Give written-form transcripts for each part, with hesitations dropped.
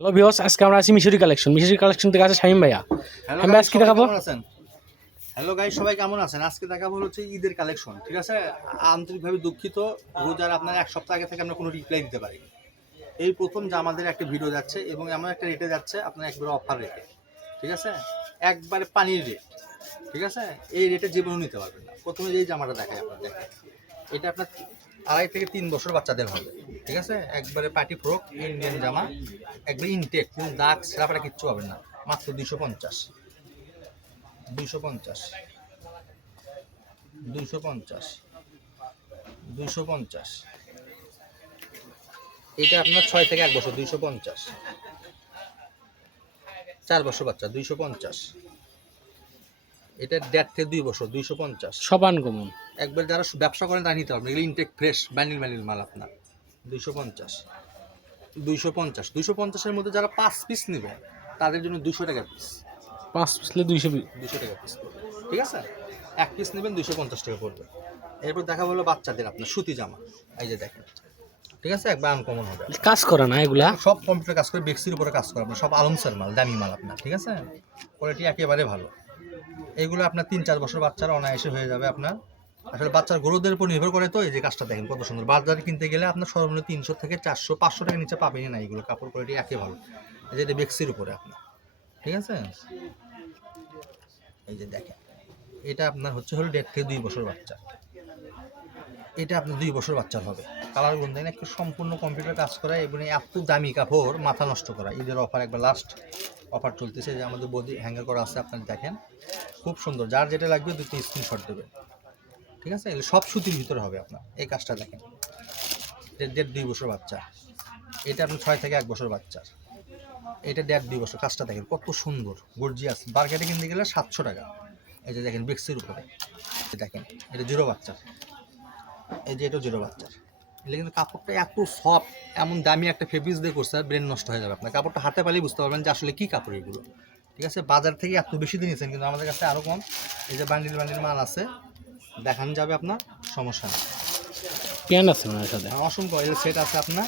Hello viewers, আজকে আমরা আছি মিশরি কালেকশন থেকে আছে শামিম ভাইয়া। আমরা আজকে দেখাবো। হ্যালো গাইস, সবাই কেমন আছেন? আজকে দেখাবো হচ্ছে ঈদের কালেকশন। ঠিক আছে, আন্তরিকভাবে দুঃখিত, রোজার আপনার এক সপ্তাহ আগে থেকে আমরা কোনো রিপ্লাই দিতে পারি। এই প্রথম যে আমাদের একটা ভিডিও যাচ্ছে এবং এমন একটা রেটে যাচ্ছে আপনার একবারে অফার রেটে। ঠিক আছে, একবারে পানির রেট। ঠিক আছে, এই রেটে জীবনও নিতে পারবেন না। প্রথমে এই জামাটা দেখাই আপনার, দেখেন এটা আপনার 2.5 থেকে 3 বছর বাচ্চাদের হবে। ঠিক আছে, একবারে পার্টি ফ্রক ইন্ডিয়ান জামা, একবারে ইনটেক, কোনো দাগ ছেঁড়াপাটা কিচ্ছু পাবেন না। মাত্র 250 250 250 250। এটা আপনার 6 থেকে 1 বছর 250, 4 বছর বাচ্চা 250। এটা 1.5 থেকে 2 বছর 250। সব আনকমন, একবার যারা ব্যবসা করেন তারা নিতে পারবেন, এগুলো ইনটেক ফ্রেশ ব্যান্ডিল মাল আপনার 250 250 মধ্যে যারা 5 পিস নেবে তাদের জন্য 200 টাকা পিস। 5 পিসলে 200 টাকা পিস পড়বে। ঠিক আছে, 1 পিস নেবেন 250 টাকা পড়বে। এরপর দেখা হলো বাচ্চাদের আপনার সুতি জামা, এই যে দেখেন। ঠিক আছে, একবার আনকমন হবে, কাজ করে না এগুলা, সব কম্পিউটার কাজ করে, বেক্সির উপরে কাজ করে আপনার, সব আলমসার মাল, দামি মাল আপনার। ঠিক আছে, কোয়ালিটি একেবারে ভালো। এইগুলো আপনার 3-4 বছর বাচ্চারা অনায়াসে হয়ে যাবে আপনার। আসলে বাচ্চার গ্রোথের উপর নির্ভর করে। তো এই যে কাজটা দেখেন কত সুন্দর। বাজারে কিনতে গেলে আপনার সর্বনিম্ন 300 থেকে 400 500 টাকার নিচে পাবেনই না। এগুলো কাপড় কোয়ালিটি একে ভালো। এই যে এটা বেক্সির উপরে আপনার। ঠিক আছে, এই যে দেখেন এটা আপনার হচ্ছে হলো 1.5 থেকে 2 বছর বাচ্চা। এটা আপনার 2 বছর বাচ্চার হবে। কালার গুলো দেখেন, একটু সম্পূর্ণ কম্পিউটার কাজ করা এবং এত দামি কাপড় মাথা নষ্ট করা। ঈদের অফার, একবার লাস্ট অফার চলতেছে, যে আমাদের বডি হ্যাঙ্গার করা আছে আপনার, দেখেন খুব সুন্দর। যার যেটা লাগবে 2-3 স্ক্রিনশট দেবে। ঠিক আছে, এগুলো সব সুতির ভিতরে হবে আপনার। এই কাজটা দেখেন, 1.5-2 বছর বাচ্চা। এটা আপনার 6 থেকে 1 বছর বাচ্চার। এটা 1.5-2 বছর। কাজটা দেখেন কত সুন্দর, গর্জিয়াস। মার্কেটে কিনতে গেলে 700 টাকা। এই যে দেখেন বেক্সির উপরে দেখেন, এটা 0 বাচ্চা। এই যে এটা 0 বাচ্চার। এটা কিন্তু কাপড়টা এত সফট, এমন দামি একটা ফেব্রিক্স দিয়ে করছে, ব্রেন নষ্ট হয়ে যাবে আপনার। কাপড়টা হাতে পালেই বুঝতে পারবেন যে আসলে কী কাপড় এগুলো। ঠিক আছে, বাজার থেকে এত বেশি দিয়ে নিয়েছেন, কিন্তু আমাদের কাছে আরও কম। এই যে বান্ডিল মাল আছে, দেখানো যাবে, আপনার সমস্যা নেই। প্যান আছে ওনার সাথে, অসংখ্য এর সেট আছে আপনার,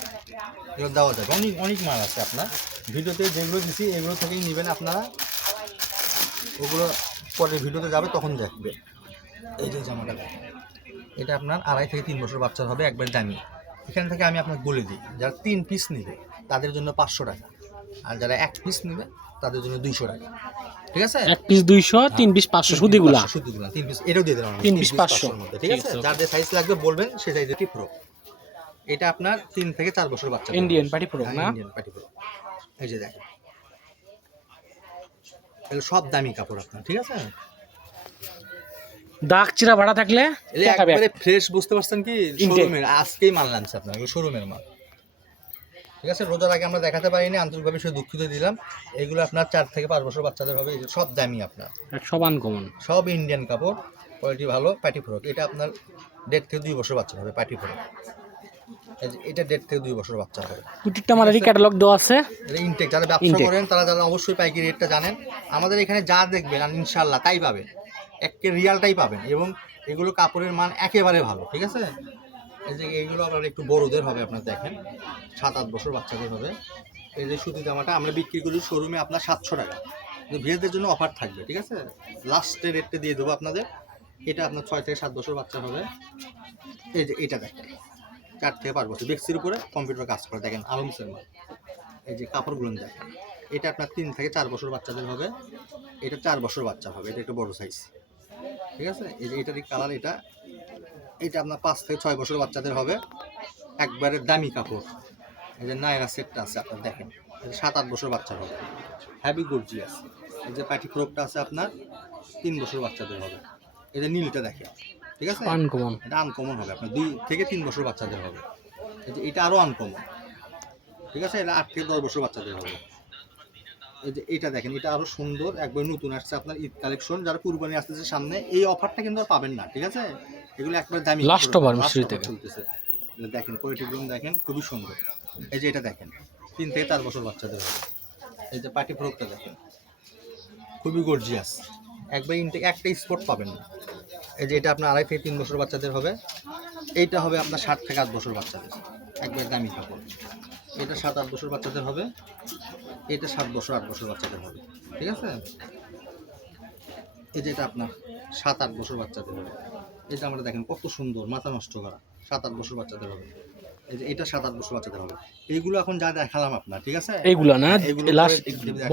এগুলো দেওয়া যাবে। অনেক মাল আছে আপনার। ভিডিওতে যেগুলো দিচ্ছি এগুলো থেকেই নেবেন আপনারা, ওগুলো পরে ভিডিওতে যাবে তখন দেখবে। এই যে জামাটা দেখেন, এটা আপনার 2.5 থেকে 3 বছর বাচ্চার হবে, একবার দামি। এখান থেকে আমি আপনাকে বলে দিই, যারা 3 পিস নেবে তাদের জন্য 500 টাকা, আর যারা 1 পিস নেবে তাদের জন্য 200 টাকা। ঠিক আছে, 1 পিস 200, 3 পিস 500, সুদিগুলা 3 পিস এটাও দিয়ে দিলাম, 3 পিস 500 মধ্যে। ঠিক আছে, যার যে সাইজ লাগবে বলবেন, সেই সাইজে কি প্রো। এটা আপনার 3 থেকে 4 বছর বাচ্চা, ইন্ডিয়ান পার্টি প্রো না? Indian party pro. এই যে দেখেন, এগুলো সব দামি কাপড় আপনার। ঠিক আছে, দাগ চিরা ভাড়া থাকলে একবারে ফ্রেশ, বুঝতে পারছেন কি, শোরুমের আজকেই মাল আনছে আপনার, এগুলো শোরুমের মাল। ঠিক আছে, রোজার আগে আমরা দেখাতে পারিনি, আন্তরিকভাবে সে দুঃখিত দিলাম। এগুলো আপনার 4 থেকে 5 বছর বাচ্চাদের হবে, সব দামি আপনার, সব আনকমন, সব ইন্ডিয়ান কাপড়, কোয়ালিটি ভালো। পার্টি ফ্রক, এটা আপনার 1.5 থেকে 2 বছর বাচ্চা হবে পার্টি ফ্রক। এটা 1.5 থেকে 2 বছর বাচ্চা হবে। প্রত্যেকটা মালেরই ক্যাটালগ দেওয়া আছে। এটা ইনটেক, যারা ব্যবসা করেন তারা যারা অবশ্যই পাইকারি রেটটা জানেন। আমাদের এখানে যা দেখবেন ইনশাল্লাহ তাই পাবেন, একে রিয়ালটাই পাবেন, এবং এগুলো কাপড়ের মান একেবারে ভালো। ঠিক আছে, এই যে এইগুলো আপনার একটু বড়দের হবে, আপনার দেখেন 7-8 বছর বাচ্চাদের হবে। এই যে সুতি জামাটা আমরা বিক্রি করি শোরুমে আপনার 700 টাকা, কিন্তু ভিএসদের জন্য অফার থাকবে। ঠিক আছে, লাস্টে রেটটা দিয়ে দেবো আপনাদের। এটা আপনার 6 থেকে 7 বছর বাচ্চা হবে। এই যে এটা দেখেন 4 থেকে 5 বছর, বেক্সির উপরে কম্পিউটার কাজ করে, দেখেন আলমসের মাল। এই যে কাপড়গুলো দেখেন, এটা আপনার 3 থেকে 4 বছর বাচ্চাদের হবে। এটা 4 বছর বাচ্চা হবে, এটা একটু বড় সাইজ। ঠিক আছে, এই যে এটারই কালার, এটা আপনার 5 থেকে 6 বছর বাচ্চাদের হবে, একবারে দামি কাপড়। এই যে নায়রা সেটটা আছে আপনার, দেখেন 7-8 বছর বাচ্চা হবে, হ্যাভি গর্জিয়াস। এই যে পার্টি ফ্রকটা আছে আপনার 3 বছর বাচ্চাদের হবে। এই যে নীলটা দেখেন, ঠিক আছে, আনকমন, এটা আনকমন হবে আপনার 2 থেকে 3 বছর বাচ্চাদের হবে। এই যে এটা আরও আনকমন। ঠিক আছে, এটা 8 থেকে 10 বছর বাচ্চাদের হবে। এই যে এটা দেখেন, এটা আরো সুন্দর, একবার নতুন আসছে আপনার ঈদ কালেকশন। যারা কুরবানি আসতেছে সামনে, এই অফারটা কিন্তু আর পাবেন না। ঠিক আছে, এগুলো একবার দামি, লাস্ট ওভার মিস্ত্রি থেকে চলতেছে। দেখেন কোয়ালিটিগুলো দেখেন, খুবই সুন্দর। এই যে এটা দেখেন 3 থেকে 4 বছর বাচ্চাদের হবে। এই যে পার্টি ফ্রকটা দেখেন, খুবই গর্জিয়াস, একবার ইনটেক, একটা স্পট পাবেন না। এই যে এটা আপনার 2.5 থেকে 3 বছর বাচ্চাদের হবে। এইটা হবে আপনার 7 থেকে 8 বছর বাচ্চাদের, একবার দামি কাপড়। এটা 7-8 বছর বাচ্চাদের হবে, এটা 7 বছর 8 বছর বাচ্চাদের হবে, ঠিক আছে। এই যে এটা আপনার 7-8 বছর বাচ্চাদের হবে, এটা আমরা দেখেন কত সুন্দর, মাথা নষ্ট করা, 7-8 বছর বাচ্চাদের হবে। এই যে এটা 7-8 বছর বাচ্চাদের হবে। এইগুলো এখন যা দেখালাম আপনার, ঠিক আছে, এইগুলা না, এইগুলো লাস্ট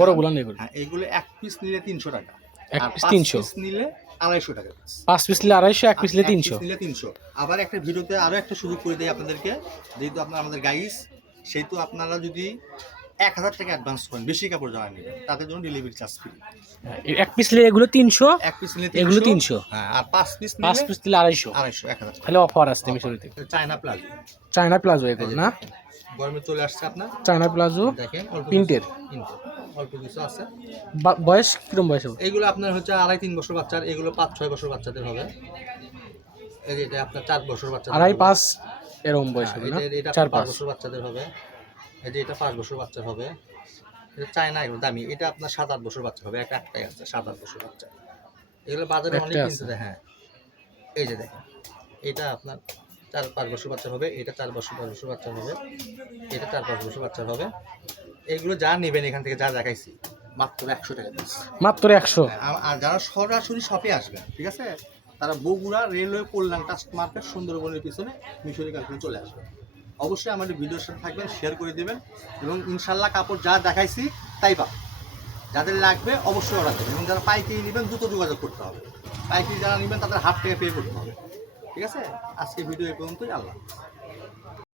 বড়গুলা না এগুলো। হ্যাঁ, এইগুলো এক পিস নিলে 300 টাকা, এক আর পিস 5 300, পিস নিলে 250 টাকা পিস। 5 পিস নিলে 250, এক পিস নিলে 300। নিলে 300। আবার একটা ভিডিওতে আরো একটা সুযোগ করে দেয় আপনাদেরকে, যেহেতু আপনারা আমাদের গাইস, সেহেতু আপনারা যদি 1000 টাকা অ্যাডভান্স করেন, বেশি কাপড় যারা নেবেন তাদের জন্য ডেলিভারি চার্জ ফ্রি। এক পিস নিলে এগুলো 300, এক পিস নিলে এগুলো 300। হ্যাঁ, আর 5 পিস 5 নিলে পিস নিলে 250, 1000 তাহলে অফার আসছে মিশরিতে। চায়না প্লাজো, চায়না প্লাজো এগুলো না, গরমে চলে আসছে আপনার, চায়না প্লাজো দেখেন প্রিন্টের। অল্প কিছু আছে। বয়স কিরকম বয়স হবে? এইগুলো আপনার হচ্ছে 2.5-3 বছর বাচ্চার, এগুলো 5-6 বছর বাচ্চাদের হবে। এই যে এটা আপনার 4 বছর বাচ্চাদের, 2.5-5 এরকম বয়স হবে না, এটা 5 4-5 বছর বাচ্চাদের হবে। এই যে এটা 5 বছর বাচ্চার হবে, এটা চায়না, এগুলো দামি। এটা আপনার 7-8 বছর বাচ্চা হবে, একটাই আছে 7-8 বছর বাচ্চা, এগুলো বাজারে অনেক একটাই কিনতে দেয়। হ্যাঁ, এই যে দেখেন, এটা আপনার 4-5 বছর বাচ্চা হবে, এটা 4 বছর 5 বছর বাচ্চা হবে, এটা 4-5 বছর বাচ্চা হবে। এগুলো যা নেবেন এখান থেকে, যা দেখাইছি, মাত্র 100 টাকা পিস, মাত্র 100। আর যারা সরাসরি শপে আসবেন, ঠিক আছে, তারা বগুড়া রেলওয়ে কল্যাণ ট্রাস্ট মার্কেট সুন্দরবনের পিছনে মিশরি কারখানায় চলে আসবেন। অবশ্যই আমাদের ভিডিওর সাথে থাকবেন, শেয়ার করে দেবেন, এবং ইনশাল্লাহ কাপড় যা দেখাইছি তাই পাবেন। যাদের লাগবে অবশ্যই অর্ডার দেবেন, এবং যারা পাইকারি নেবেন দ্রুত যোগাযোগ করতে হবে। পাইকারি যারা নেবেন তাদের হাফ টাকা পে করতে হবে, ঠিক আছে। আজকে ভিডিও এই পর্যন্তই, আল্লাহ।